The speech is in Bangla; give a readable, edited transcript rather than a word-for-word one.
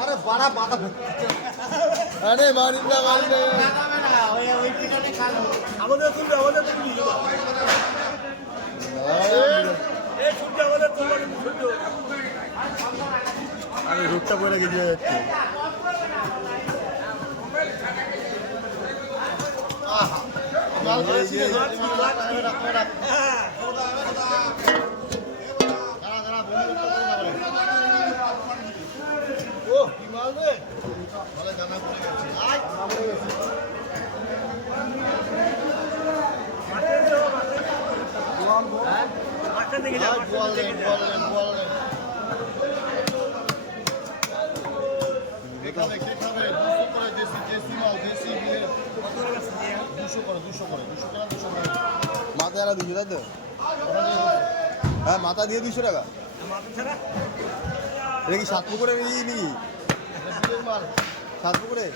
আরে বাড়া মাথা আরে মারি না মারি না ওই পিটানে খালো আমাদের তুলবে এই সূর্য আমাদের তুলবে সূর্য আরে রূপটা পড়ে গেছে যাচ্ছে ও কি মাল রে ভালো জানা পড়ে গেছে মাঠের দিকে যাও মাথা এরা 200 তাই তো হ্যাঁ মাথা দিয়ে 200 টাকা এটা কি 7 পুকুরে নিয়ে নি 7 পুকুরে